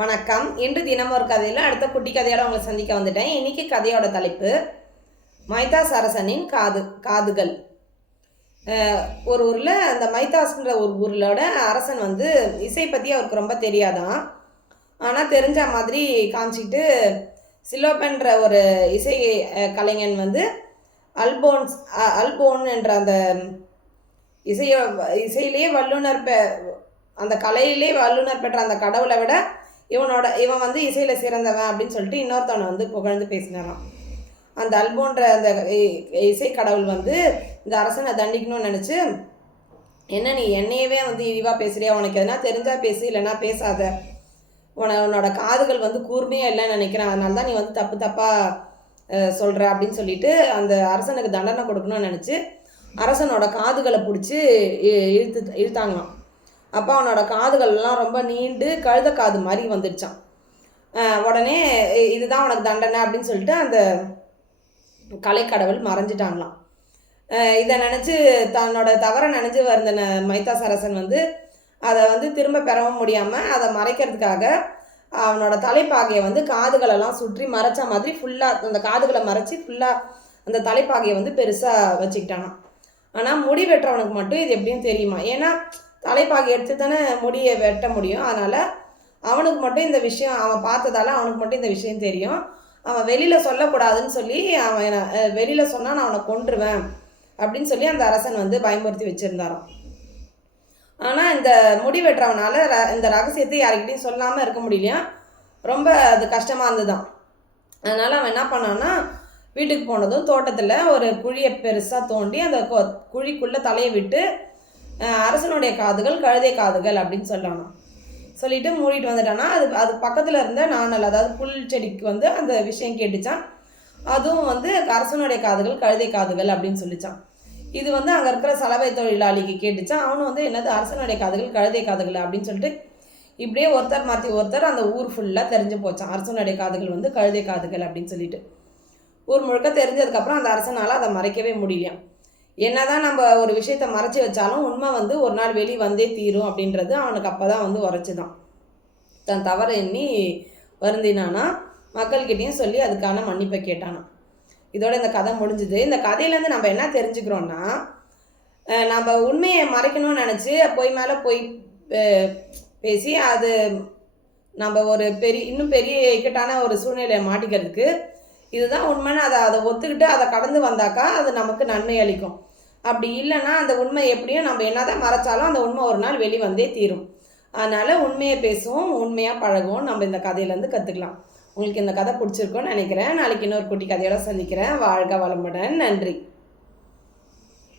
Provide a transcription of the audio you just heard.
வணக்கம். இன்று தினம் ஒரு கதையில் அடுத்த குட்டி கதையோட உங்களை சந்திக்க வந்துட்டேன். இன்னைக்கு கதையோட தலைப்பு மைதாஸ் அரசனின் காதுகள். ஒரு ஊரில் அந்த மைதாஸ்ன்ற ஒரு ஊரிலோட அரசன் வந்து இசை பற்றி அவருக்கு ரொம்ப தெரியாதான். ஆனால் தெரிஞ்ச மாதிரி காமிச்சிக்கிட்டு சிலோபென்ற ஒரு இசை கலைஞன் வந்து அல்போன் என்ற அந்த இசையிலேயே வல்லுனர் அந்த கலையிலே வல்லுனர் பெற்ற அந்த கடவுளை விட இவன் வந்து இசையில் சிறந்தவன் அப்படின்னு சொல்லிட்டு இன்னொருத்தவனை வந்து புகழ்ந்து பேசினாராம். அந்த அல்போன்ற அந்த இசை கடவுள் வந்து இந்த அரசனை தண்டிக்கணும்னு நினச்சி, என்ன நீ என்னையவே வந்து இழிவாக பேசுறியா, உனக்கு எதனா தெரிஞ்சா பேசு, இல்லைன்னா பேசாத, உன்னோட காதுகள் வந்து கூர்மையாக இல்லைன்னு நினைக்கிறேன், அதனால தான் நீ வந்து தப்பாக சொல்கிற அப்படின்னு சொல்லிட்டு அந்த அரசனுக்கு தண்டனை கொடுக்கணும்னு நினச்சி அரசனோட காதுகளை பிடிச்சி இழுத்தாங்களாம். அப்போ அவனோட காதுகள்லாம் ரொம்ப நீண்டு கழுத காது மாதிரி வந்துடுச்சான். உடனே இதுதான் உனக்கு தண்டனை அப்படின்னு சொல்லிட்டு அந்த கலைக்கடவுள் மறைஞ்சிட்டாங்களாம். இதை நினச்சி தன்னோட தவறை நினச்சி வருந்த மைதாஸ் அரசன் வந்து அதை வந்து திரும்ப பெறவும் முடியாமல் அதை மறைக்கிறதுக்காக அவனோட தலைப்பாகையை வந்து காதுகளெல்லாம் சுற்றி மறைச்ச மாதிரி ஃபுல்லாக அந்த காதுகளை மறைச்சி ஃபுல்லாக அந்த தலைப்பாகையை வந்து பெருசாக வச்சுக்கிட்டானான். ஆனால் முடி வெட்டுறவனுக்கு மட்டும் இது எப்படின்னு தெரியுமா? ஏன்னா தலைப்பாகை எடுத்து தானே முடியை வெட்ட முடியும். அதனால் அவனுக்கு மட்டும் இந்த விஷயம், அவன் பார்த்ததால அவனுக்கு மட்டும் இந்த விஷயம் தெரியும். அவன் வெளியில் சொல்லக்கூடாதுன்னு சொல்லி அவன் வெளியில் சொன்னால் நான் அவனை கொன்றுவேன் அப்படின்னு சொல்லி அந்த அரசன் வந்து பயமுறுத்தி வச்சுருந்தாரான். ஆனால் இந்த முடி வெட்டுறவனால இந்த ரகசியத்தை யாருக்கிட்டையும் சொல்லாமல் இருக்க முடியலையா. ரொம்ப அது கஷ்டமாக இருந்துதான். அதனால் அவன் என்ன பண்ணான்னா, வீட்டுக்கு போனதும் தோட்டத்தில் ஒரு குழியை பெருசாக தோண்டி அந்த குழிக்குள்ளே தலையை விட்டு அரசனுடைய காதுகள் கழுதை காதுகள் அப்படின்னு சொல்லிட்டு மூடிட்டு வந்துட்டானா. அது பக்கத்தில் இருந்த நாணல், அதாவது புல் செடிக்கு வந்து அந்த விஷயம் கேட்டுச்சான். அதுவும் வந்து அரசனுடைய காதுகள் கழுதை காதுகள் அப்படின்னு சொல்லிச்சான். இது வந்து அங்கே இருக்கிற சலவை தொழிலாளிக்கு கேட்டுச்சான். அவனும் வந்து என்னது அரசனுடைய காதுகள் கழுதை காதுகள் அப்படின்னு சொல்லிட்டு இப்படியே ஒருத்தர் மாற்றி ஒருத்தர் அந்த ஊர் ஃபுல்லாக தெரிஞ்சு போச்சான். அரசனுடைய காதுகள் வந்து கழுதை காதுகள் அப்படின்னு சொல்லிட்டு ஊர் முழுக்க தெரிஞ்சதுக்கப்புறம் அந்த அரசனால் அதை மறைக்கவே முடியலையாம். என்னதான் நம்ம ஒரு விஷயத்த மறைச்சி வச்சாலும் உண்மை வந்து ஒரு நாள் வெளியே வந்தே தீரும் அப்படின்றது அவனுக்கு அப்போ தான் வந்து உரைச்சிதான். தன் தவறு எண்ணி வருந்தினானா, மக்கள்கிட்டையும் சொல்லி அதுக்கான மன்னிப்பை கேட்டானா. இதோட இந்த கதை முடிஞ்சுது. இந்த கதையிலேருந்து நம்ம என்ன தெரிஞ்சுக்கிறோன்னா, நம்ம உண்மையை மறைக்கணும்னு நினச்சி பொய் மேலே பொய் பேசி அது நம்ம ஒரு இன்னும் பெரிய இக்கட்டான ஒரு சூழ்நிலையை மாட்டிக்கிறதுக்கு இதுதான் உண்மைன்னு அதை ஒத்துக்கிட்டு அதை கடந்து வந்தாக்கா அது நமக்கு நன்மை அளிக்கும். அப்படி இல்லைன்னா அந்த உண்மை எப்படியும் நம்ம என்னதான் மறைச்சாலும் அந்த உண்மை ஒரு நாள் வெளிவந்தே தீரும். அதனால் உண்மையை பேசுவோம், உண்மையாக பழகுவோம். நம்ம இந்த கதையிலேருந்து கற்றுக்கலாம். உங்களுக்கு இந்த கதை பிடிச்சிருக்கோன்னு நினைக்கிறேன். நாளைக்கு இன்னொரு குட்டி கதையோட சந்திக்கிறேன். வாழ்க வளமுடன். நன்றி.